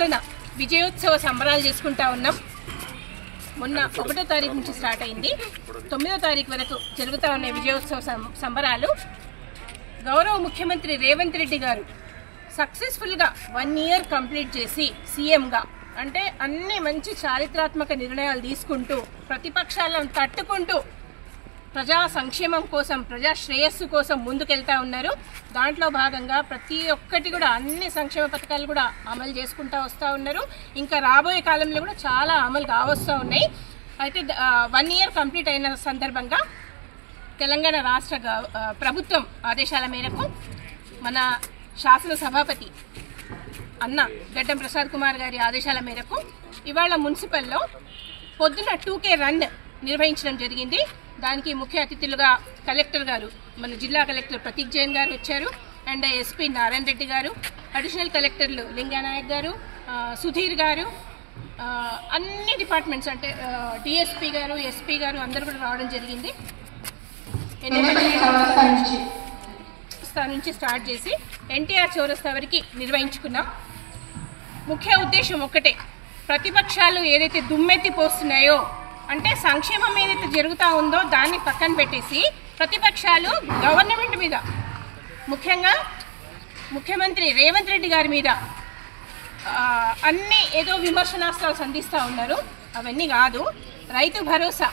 పరిపాలన విజయోత్సవ సంబరాలు చేసుకుంటా ఉన్నాం. మొన్న 1వ తారీఖు నుంచి స్టార్ట్ అయింది. 9వ తారీఖు వరకు జరుగుతూ ఉన్న విజయోత్సవ సంబరాలు గౌరవ ముఖ్యమంత్రి రేవంత్ రెడ్డి గారు సక్సెస్ఫుల్గా 1 ఇయర్ కంప్లీట్ చేసి సీఎంగా అంటే అన్ని మంచి చారిత్రాత్మక నిర్ణయాలు తీసుకుంటూ ప్రతిపక్షాలను తట్టుకుంటూ ప్రజా సంక్షేమం కోసం ప్రజా శ్రేయస్సు కోసం ముందుకెళ్తా ఉన్నారు. దాంట్లో భాగంగా ప్రతి ఒక్కటి కూడా అన్ని సంక్షేమ పథకాలు కూడా అమలు చేసుకుంటూ వస్తూ ఉన్నారు. ఇంకా రాబోయే కాలంలో కూడా చాలా అమలు కావస్తూ ఉన్నాయి. అయితే 1 ఇయర్ కంప్లీట్ అయిన సందర్భంగా తెలంగాణ రాష్ట్ర ప్రభుత్వం ఆదేశాల మేరకు మన శాసన సభాపతి అన్న గడ్డం ప్రసాద్ కుమార్ గారి ఆదేశాల మేరకు ఇవాళ మున్సిపల్లో పొద్దున 2K రన్ నిర్వహించడం జరిగింది. దానికి ముఖ్య అతిథులుగా కలెక్టర్ గారు మన జిల్లా కలెక్టర్ ప్రతీక్ జైన్ గారు వచ్చారు. అండ్ ఎస్పీ నారాయణ రెడ్డి గారు, అడిషనల్ కలెక్టర్లు లింగానాయక్ గారు, సుధీర్ గారు, అన్ని డిపార్ట్మెంట్స్ అంటే డిఎస్పీ గారు, ఎస్పీ గారు అందరూ కూడా రావడం జరిగింది. చౌరస్తా నుంచి స్టార్ట్ చేసి ఎన్టీఆర్ చౌరస్తా వరకు నిర్వహించుకున్నాం. ముఖ్య ఉద్దేశం ఒక్కటే, ప్రతిపక్షాలు ఏదైతే దుమ్మెత్తి పోస్తున్నాయో అంటే సంక్షేమం ఏదైతే జరుగుతూ ఉందో దాన్ని పక్కన పెట్టేసి ప్రతిపక్షాలు గవర్నమెంట్ మీద ముఖ్యంగా ముఖ్యమంత్రి రేవంత్ రెడ్డి గారి మీద అన్ని ఏదో విమర్శనాస్త్రాలు సంధిస్తూ ఉన్నారు. అవన్నీ కాదు. రైతు భరోసా,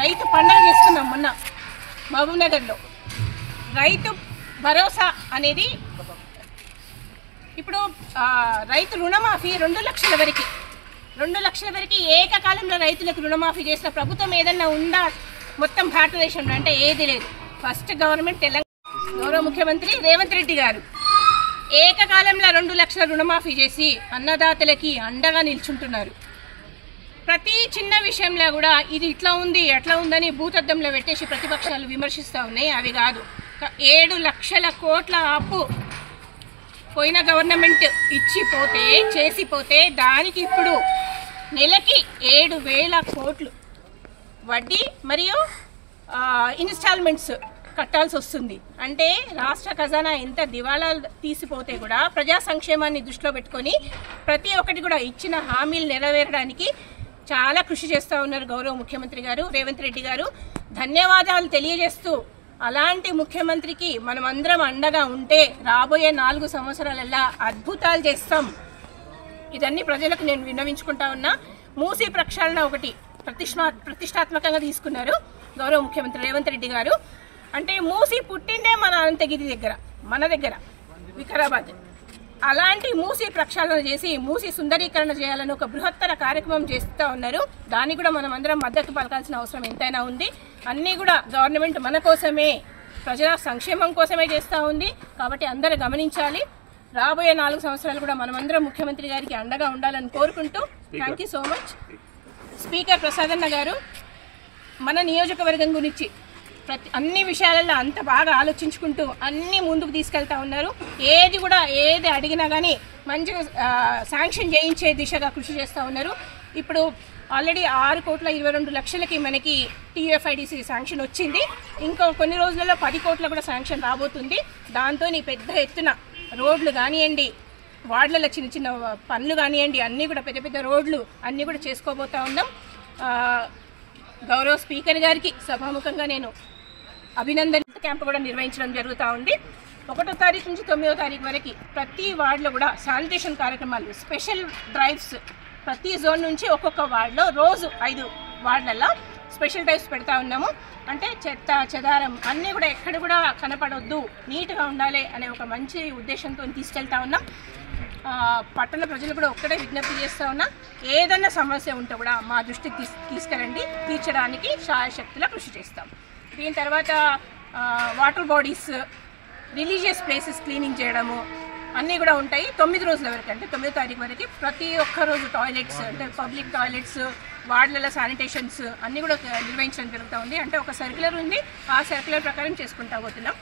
రైతు పండుగ చేసుకున్నాం మొన్న మహబూబ్నగర్లో. రైతు భరోసా అనేది ఇప్పుడు రైతు రుణమాఫీ 2 లక్షల వరకు 2 లక్షల వరకు ఏకకాలంలో రైతులకు రుణమాఫీ చేసిన ప్రభుత్వం ఏదన్నా ఉందా మొత్తం భారతదేశంలో అంటే ఏది లేదు. ఫస్ట్ గవర్నమెంట్ తెలంగాణ గౌరవ ముఖ్యమంత్రి రేవంత్ రెడ్డి గారు ఏకకాలంలో 2 లక్షల రుణమాఫీ చేసి అన్నదాతలకి అండగా నిల్చుంటున్నారు. ప్రతి చిన్న విషయంలో కూడా ఇది ఇట్లా ఉంది అట్లా ఉందని భూతద్దంలో పెట్టేసి ప్రతిపక్షాలు విమర్శిస్తూ ఉన్నాయి. అవి కాదు. 7 లక్షల కోట్ల అప్పు పోయిన గవర్నమెంట్ చేసిపోతే దానికి ఇప్పుడు నెలకి 7,000 కోట్లు వడ్డీ మరియు ఇన్స్టాల్మెంట్స్ కట్టాల్సి వస్తుంది. అంటే రాష్ట్ర ఖజానా ఎంత దివాళా తీసిపోతే కూడా ప్రజా సంక్షేమాన్ని దృష్టిలో పెట్టుకొని ప్రతి ఒక్కటి కూడా ఇచ్చిన హామీలు నెరవేరడానికి చాలా కృషి చేస్తూ ఉన్నారు గౌరవ ముఖ్యమంత్రి గారు రేవంత్ రెడ్డి గారు. ధన్యవాదాలు తెలియజేస్తూ అలాంటి ముఖ్యమంత్రికి మనం అందరం అండగా ఉంటే రాబోయే 4 సంవత్సరాలల్లా అద్భుతాలు చేస్తాం. ఇదన్నీ ప్రజలకు నేను విన్నవించుకుంటా ఉన్నా. మూసీ ప్రక్షాళన ఒకటి ప్రతిష్టాత్మకంగా తీసుకున్నారు గౌరవ ముఖ్యమంత్రి రేవంత్ రెడ్డి గారు. అంటే మూసీ పుట్టిందే మన అనంతగిరి దగ్గర, మన దగ్గర వికారాబాద్. అలాంటి మూసీ ప్రక్షాళన చేసి మూసీ సుందరీకరణ చేయాలని ఒక బృహత్తర కార్యక్రమం చేస్తూ ఉన్నారు. దానికి కూడా మనం అందరం మద్దతు పలకాల్సిన అవసరం ఎంతైనా ఉంది. అన్నీ కూడా గవర్నమెంట్ మన కోసమే, ప్రజల సంక్షేమం కోసమే చేస్తూ ఉంది. కాబట్టి అందరూ గమనించాలి. రాబోయే 4 సంవత్సరాలు కూడా మనమందరం ముఖ్యమంత్రి గారికి అండగా ఉండాలని కోరుకుంటూ thank you so much. Speaker Prasadanna గారు మన నియోజకవర్గం గురించి అన్ని విషయాలలో అంత బాగా ఆలోచించుకుంటూ అన్నీ ముందుకు తీసుకెళ్తా ఉన్నారు. ఏది అడిగినా కానీ మంచిగా శాంక్షన్ చేయించే దిశగా కృషి చేస్తూ ఉన్నారు. ఇప్పుడు ఆల్రెడీ 6,22,00,000కి మనకి టీఎఫ్ఐడిసి శాంక్షన్ వచ్చింది. ఇంకో కొన్ని రోజులలో 10 కోట్ల కూడా శాంక్షన్ రాబోతుంది. దాంతో పెద్ద ఎత్తున రోడ్లు కానివ్వండి, వార్డులలో చిన్న చిన్న పనులు కానివ్వండి, అన్నీ కూడా పెద్ద పెద్ద రోడ్లు అన్నీ కూడా చేసుకోబోతూ ఉన్నాం. గౌరవ స్పీకర్ గారికి సభాముఖంగా నేను అభినందన క్యాంప్ కూడా నిర్వహించడం జరుగుతూ ఉంది. 1వ తారీఖు నుంచి 9వ తారీఖు వరకు ప్రతి వార్డులో కూడా శానిటేషన్ కార్యక్రమాలు, స్పెషల్ డ్రైవ్స్ ప్రతి జోన్ నుంచి ఒక్కొక్క వార్డులో రోజు 5 వార్డులలో స్పెషల్ డ్రైవ్స్ పెడతా ఉన్నాము. అంటే చెత్త చెదారం అన్నీ కూడా ఎక్కడ కూడా కనపడొద్దు, నీట్గా ఉండాలి అనే ఒక మంచి ఉద్దేశంతో తీసుకెళ్తా ఉన్నాం. పట్టణ ప్రజలు కూడా ఒక్కడే విజ్ఞప్తి చేస్తూ ఉన్నా, ఏదన్నా సమస్య ఉంటే కూడా మా దృష్టికి తీసుకురండి, తీర్చడానికి శాయశక్తిలో కృషి చేస్తాం. దీని తర్వాత water bodies, religious places cleaning చేయడము అన్నీ కూడా ఉంటాయి. 9 రోజుల వరకు అంటే 9వ తారీఖు వరకు ప్రతి ఒక్క రోజు టాయిలెట్స్ అంటే పబ్లిక్ టాయిలెట్స్, వార్డులలో శానిటేషన్స్ అన్నీ కూడా నిర్వహించడం జరుగుతూ ఉంది. అంటే ఒక సర్క్యులర్ ఉంది, ఆ సర్క్యులర్ ప్రకారం చేసుకుంటా పోతున్నాం.